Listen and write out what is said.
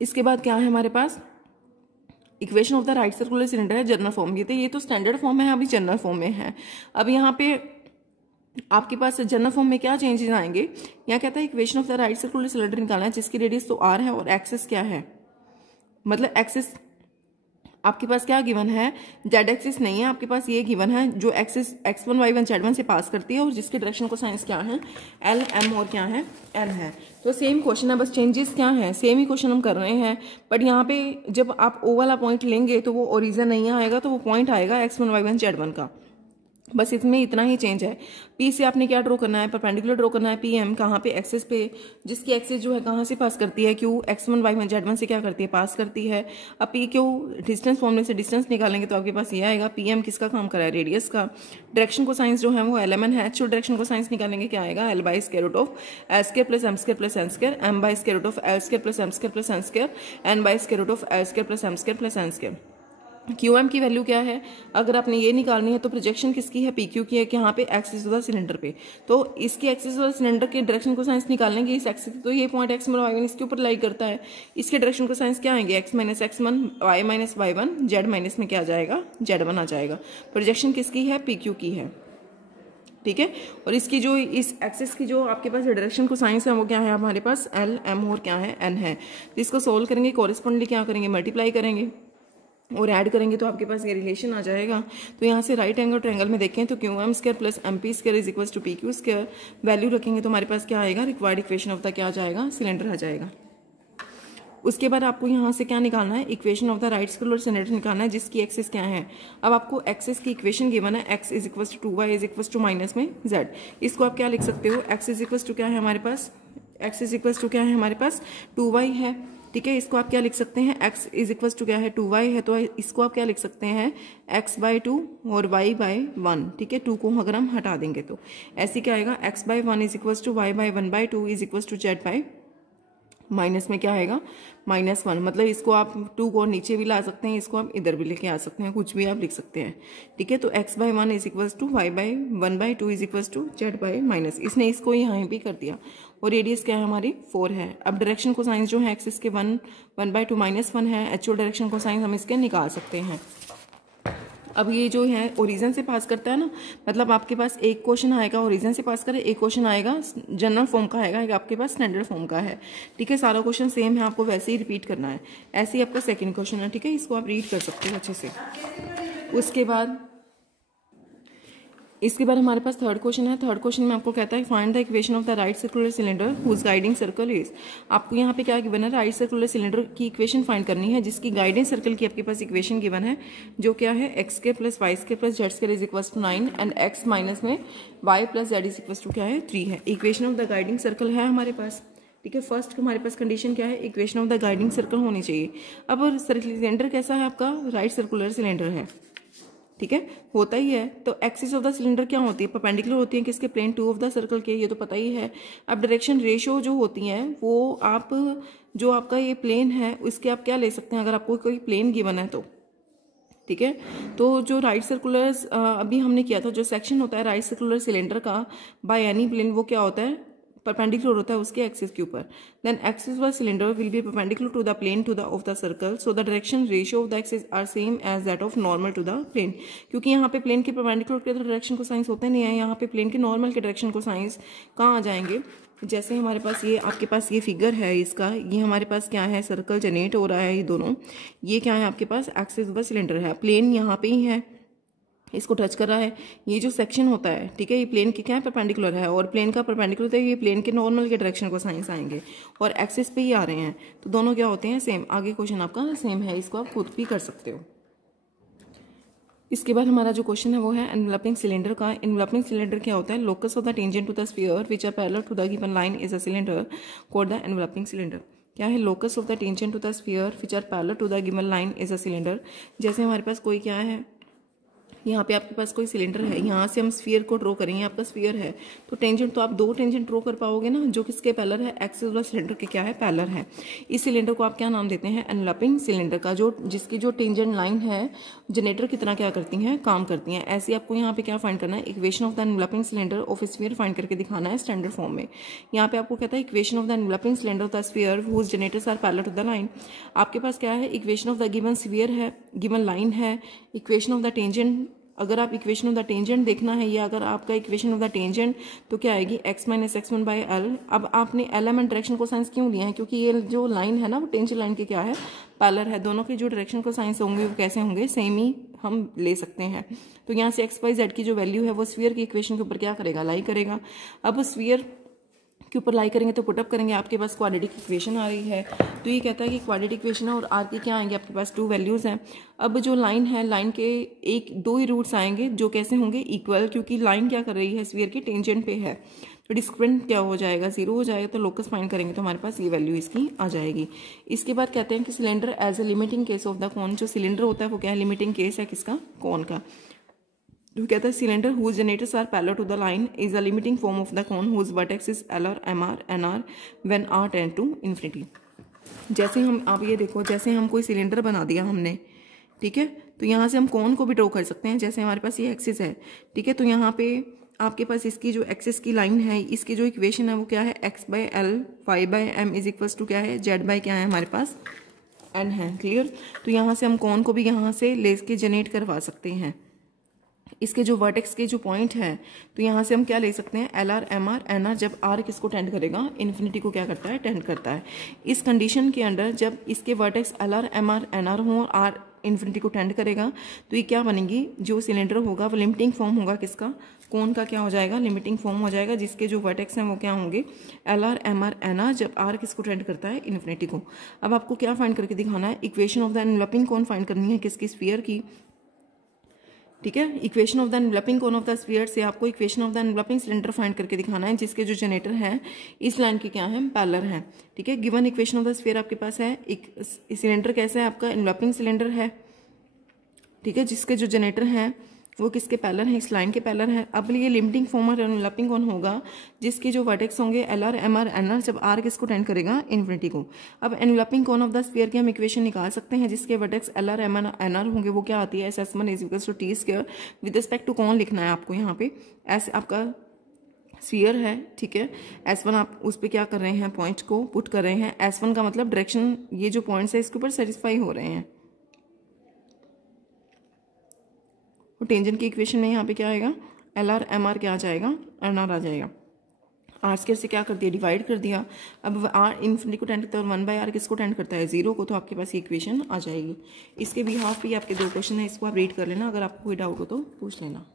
इसके बाद क्या है हमारे पास, equation of the right circular cylinder है जनरल फॉर्म। ये तो स्टैंडर्ड फॉर्म है, अभी जनरल फॉर्म में है। अब यहाँ पे आपके पास जनरल फॉर्म में क्या चेंजेस आएंगे, यहाँ कहता है equation of the right circular cylinder निकालना है जिसकी रेडियस तो आर है और एक्सिस क्या है, मतलब एक्सिस आपके पास क्या गिवन है, जेड एक्सिस नहीं है, आपके पास ये गिवन है जो एक्सिस x1 y1 z1 से पास करती है और जिसके डायरेक्शन को साइंस क्या है, एल एम और क्या है, एन है। तो सेम क्वेश्चन है, बस चेंजेस क्या है, सेम ही क्वेश्चन हम कर रहे हैं, बट यहाँ पे जब आप ओ वाला पॉइंट लेंगे तो वो ओरिजिन नहीं आएगा, तो वो पॉइंट आएगा x1 y1 z1 का, बस इसमें इतना ही चेंज है। पी से आपने क्या ड्रॉ करना है, परपेंडिकुलर ड्रॉ करना है, पी एम कहाँ पे, एक्सिस पे, जिसकी एक्सिस जो है कहाँ से पास करती है, क्यू x1 y1 z1 से क्या करती है, पास करती है। अब पी क्यू डिस्टेंस फॉर्मूले से डिस्टेंस निकालेंगे तो आपके पास ये आएगा, पी एम किसका काम करा है, रेडियस का। डायरेक्शन को साइंस जो है वो एल एम एन है, एक्चुअल डायरेक्शन को साइंस निकालेंगे क्या आएगा, L by square root of L square plus M square plus N square, M by square root of L square plus M square plus N square, N by square root of L square plus M square plus N square. Q M की value क्या है, अगर आपने ये निकालनी है तो projection किसकी है, पी क्यू की है, कि यहाँ पे एक्सिस ऑफ द सिलेंडर पे, तो इसकी एक्सिस ऑफ द सिलेंडर के डायरेक्शन को साइंस निकालने के इस एक्सिस, तो ये पॉइंट एक्स y1 इसके ऊपर लाई करता है, इसके डायरेक्शन को साइंस क्या आएंगे, x minus x1 y minus y1 z minus में क्या आ जाएगा, z1 आ जाएगा। प्रोजेक्शन किसकी है, पी क्यू की है, ठीक है। और इसकी जो इस एक्सिस की जो आपके पास डायरेक्शन को साइंस है वो क्या है हमारे पास, एल एम और क्या है, एन है। तो इसको सोल्व करेंगे, कॉरेस्पॉन्डली क्या करेंगे, मल्टीप्लाई करेंगे और ऐड करेंगे तो आपके पास ये रिलेशन आ जाएगा। तो यहाँ से राइट एंगल ट्रायंगल में देखें तो Q M square plus M P square is equal to P Q square, value रखेंगे तो हमारे पास क्या आएगा, रिक्वायर्ड इक्वेशन ऑफ द क्या आ जाएगा, सिलेंडर आ जाएगा। उसके बाद आपको यहाँ से क्या निकालना है, equation of the right circular cylinder निकालना है जिसकी एक्सिस क्या है। अब आपको एक्सिस की इक्वेशन गिवन है, x is equal to 2y is equal to minus में z। इसको आप क्या लिख सकते हो, x इज इक्वल टू क्या है हमारे पास, x इज इक्वल टू क्या है हमारे पास 2y है, ठीक है। इसको आप क्या लिख सकते हैं, x इज इक्वल टू क्या है 2y है, तो इसको आप क्या लिख सकते हैं, x बाई 2 और y बाई 1, ठीक है। 2 को अगर हम हटा देंगे तो ऐसे क्या आएगा, x by 1 is equal to y by 1 by 2 is equal to z by minus में क्या आएगा, -1। मतलब इसको आप 2 को नीचे भी ला सकते हैं, इसको आप इधर भी लेके आ सकते हैं, कुछ भी आप लिख सकते हैं, ठीक है। तो x by 1 is equal to y by 1 by 2 is equal to z by minus, इसने इसको यहाँ भी कर दिया। और रेडियस क्या है हमारी 4 है। अब डायरेक्शन को साइंस जो है एक्सिस के 1 बाई 2 -1 है, एक्चुअल डायरेक्शन को साइंस हम इसके निकाल सकते हैं। अब ये जो है ओरिजिन से पास करता है ना, मतलब आपके पास एक क्वेश्चन आएगा ओरिजिन से पास करे, एक क्वेश्चन आएगा जनरल फॉर्म का आएगा, एक आपके पास स्टैंडर्ड फॉर्म का है, ठीक है। सारा क्वेश्चन सेम है, आपको वैसे ही रिपीट करना है। ऐसे ही आपका सेकंड क्वेश्चन है, ठीक है, इसको आप रीड कर सकते हो अच्छे से। इसके बाद हमारे पास थर्ड क्वेश्चन है। थर्ड क्वेश्चन में आपको कहता है find the equation of the right circular cylinder whose guiding circle is. आपको यहाँ पे क्या गिवन है, राइट सर्कुलर सिलेंडर की इक्वेशन फाइंड करनी है जिसकी गाइडिंग सर्कल की आपके पास इक्वेशन गिवन है, जो क्या है एक्स के प्लस वाई के plus z square is equal to 9 and x minus में y plus z is equal to क्या है 3 है। Equation of the guiding circle है हमारे पास, ठीक है। फर्स्ट हमारे पास कंडीशन क्या है, equation of the guiding circle होनी चाहिए। अब सिलेंडर कैसा है आपका, राइट सर्कुलर सिलेंडर है, ठीक है, होता ही है। तो एक्सिस ऑफ द सिलेंडर क्या होती है, परपेंडिकुलर होती है किसके, प्लेन 2 ऑफ द सर्कल के, ये तो पता ही है। अब डायरेक्शन रेशियो जो होती हैं वो आप जो आपका ये प्लेन है उसके आप क्या ले सकते हैं, अगर आपको कोई प्लेन गिवन है तो, ठीक है। तो जो राइट सर्कुलर अभी हमने किया था, जो सेक्शन होता है राइट सर्कुलर सिलेंडर का बाय एनी प्लेन, वो क्या होता है, परपेंडिकुलर होता है उसके एक्सिस के ऊपर। Then axis of cylinder will be perpendicular to the plane to the of the circle, so the direction ratio of the axis are same as that of normal to the plane. क्योंकि यहाँ पे plane के perpendicular के direction को science होते नहीं है, यहाँ पे प्लेन के नॉर्मल के डायरेक्शन को साइंस कहाँ आ जाएंगे। जैसे हमारे पास ये आपके पास ये फिगर है इसका, ये हमारे पास क्या है, सर्कल जनरेट हो रहा है, ये दोनों ये क्या है आपके पास एक्सिस ऑफ द सिलेंडर है, प्लेन यहाँ पे ही है, इसको टच कर रहा है। ये जो सेक्शन होता है, ठीक है, ये प्लेन के क्या है, परपेंडिकुलर है, और प्लेन का परपेंडिकुलर तो ये प्लेन के नॉर्मल के डायरेक्शन को साइंस आएंगे और एक्सिस पे ही आ रहे हैं, तो दोनों क्या होते हैं, सेम। आगे क्वेश्चन आपका सेम है, इसको आप खुद भी कर सकते हो। इसके बाद हमारा जो क्वेश्चन है वो है एनवेलपिंग सिलेंडर का। एनवेलपिंग सिलेंडर क्या होता है, locus of the tangent to the sphere which are parallel to the given line is a cylinder called the enveloping cylinder. क्या है, locus of the tangent to the sphere which are parallel to the given line is a cylinder. जैसे हमारे पास कोई क्या है, यहाँ पे आपके पास कोई सिलेंडर है, यहाँ से हम स्फीयर को ड्रॉ करेंगे, आपका स्फीयर है तो टेंजेंट तो आप 2 टेंजेंट ड्रॉ कर पाओगे ना, जो किसके पैरेलल है, एक्सिस वाला सिलेंडर के क्या है, पैरेलल है। इस सिलेंडर को आप क्या नाम देते हैं, एनवेलपिंग सिलेंडर का, जो जिसकी जो टेंजेंट लाइन है जनरेटर की तरह क्या करती हैं, काम करती हैं। ऐसे आपको यहाँ पे क्या फाइंड करना है, equation of the enveloping cylinder of sphere find करके दिखाना है स्टैंडर्ड फॉर्म में। यहाँ पे आपको कहता है equation of the enveloping cylinder of the sphere whose generators are parallel to the line. आपके पास क्या है, equation of the given sphere है, गिवन लाइन है, इक्वेशन ऑफ द टेंजेंट, अगर आप इक्वेशन ऑफ द टेंजेंट देखना है या अगर आपका इक्वेशन ऑफ द टेंजेंट तो क्या आएगी, x minus x one by L. अब आपने एल एम एंड डायरेक्शन को साइंस क्यों लिया है, क्योंकि ये जो लाइन है ना वो टेंजेंट लाइन के क्या है, पैरेलल है। दोनों के जो डायरेक्शन को साइंस होंगे वो कैसे होंगे, सेम ही हम ले सकते हैं। तो यहाँ से एक्स वाई जेड की जो वैल्यू है वो स्फीयर की इक्वेशन के ऊपर क्या करेगा, लाई करेगा। अब स्फीयर के ऊपर लाई करेंगे तो पुटअप करेंगे, आपके पास क्वाड्रेटिक इक्वेशन आ रही है। तो ये कहता है कि क्वाड्रेटिक इक्वेशन है और आर की क्या आएंगे, आपके पास 2 वैल्यूज हैं। अब जो लाइन है, लाइन के 2 ही रूट्स आएंगे जो कैसे होंगे, इक्वल, क्योंकि लाइन क्या कर रही है, स्फीयर के टेंजेंट पे है। तो डिस्क्रिमिनेंट क्या हो जाएगा, 0 हो जाएगा। तो लोकस फाइंड करेंगे तो हमारे पास ये वैल्यू इसकी आ जाएगी। इसके बाद कहते हैं कि cylinder as a limiting case of the cone, जो सिलेंडर होता है वो क्या है, लिमिटिंग केस है किसका, कोन का। तो कहता है cylinder whose generators are parallel to the line is a limiting form of the cone whose vertex is l r m r n r when r tend to infinity. जैसे हम, आप ये देखो, जैसे हम कोई सिलेंडर बना दिया हमने, ठीक है, तो यहाँ से हम कोन को भी ड्रॉ कर सकते हैं। जैसे हमारे पास ये एक्सिस है, ठीक है, तो यहाँ पे आपके पास इसकी जो एक्सिस की लाइन है, इसकी जो इक्वेशन है वो क्या है, x by l y by m is equals to क्या है, z बाई क्या है हमारे पास, n है। क्लियर। तो यहाँ से हम कोन को भी यहाँ से ले के जनरेट करवा सकते हैं। इसके जो वर्टेक्स के जो पॉइंट है, तो यहाँ से हम क्या ले सकते हैं, l r m r n r, जब आर किसको टेंड करेगा, इन्फिनिटी को क्या करता है, टेंड करता है। इस कंडीशन के अंडर जब इसके vertex l r m r n r हों और आर इन्फिनिटी को टेंड करेगा तो ये क्या बनेगी, जो सिलेंडर होगा वो लिमिटिंग फॉर्म होगा किसका, कोन का क्या हो जाएगा, लिमिटिंग फॉर्म हो जाएगा, जिसके जो वर्टेक्स हैं वो क्या होंगे, l r m r n r, जब आर किसको टेंड करता है, इन्फिनिटी को। अब आपको क्या फाइंड करके दिखाना है, equation of the enveloping cone find करनी है किसकी, स्फीयर की। ठीक है, equation of the enveloping cone of the sphere से आपको equation of the enveloping cylinder find करके दिखाना है, जिसके जो जनरेटर हैं इस लाइन के क्या है, पैरेलल हैं। ठीक है, given equation of the sphere आपके पास है, एक सिलेंडर कैसा है आपका, एनवेलपिंग सिलेंडर है। ठीक है, जिसके जो जनरेटर हैं वो किसके पैरेलल है, इस लाइन के पैरेलल है। अब ये लिमिटिंग फॉर्म और एनवेलपिंग कौन होगा, जिसके जो वर्टेक्स होंगे l r m r n r, जब आर किसको टेंड करेगा, इन्फिनिटी को। अब एनवेलपिंग कौन ऑफ द स्फीयर की हम इक्वेशन निकाल सकते हैं, जिसके vertex l r m r n r होंगे, वो क्या आती है, SS1 is equals to t square. With respect to कौन लिखना है आपको, यहाँ पे ऐसे आपका स्फीयर है, ठीक है, S1 आप उस पर क्या कर रहे हैं, पॉइंट को पुट कर रहे हैं। S1 का मतलब डायरेक्शन, ये जो पॉइंट्स है इसके ऊपर सेटिस्फाई हो रहे हैं। टेंजेंट की इक्वेशन में यहाँ पे क्या आएगा, एल आर एम आर क्या आ जाएगा, एन आर आ जाएगा। आर स्क्वायर से क्या कर दिया, डिवाइड कर दिया। अब आर इन्फिनिटी को टेंड करता है और 1 बाई आर किसको टेंड करता है, 0 को। तो आपके पास ये इक्वेशन आ जाएगी। इसके बिहाफ पे आपके 2 क्वेश्चन है, इसको आप रीड कर लेना, अगर आपको कोई डाउट हो तो पूछ लेना।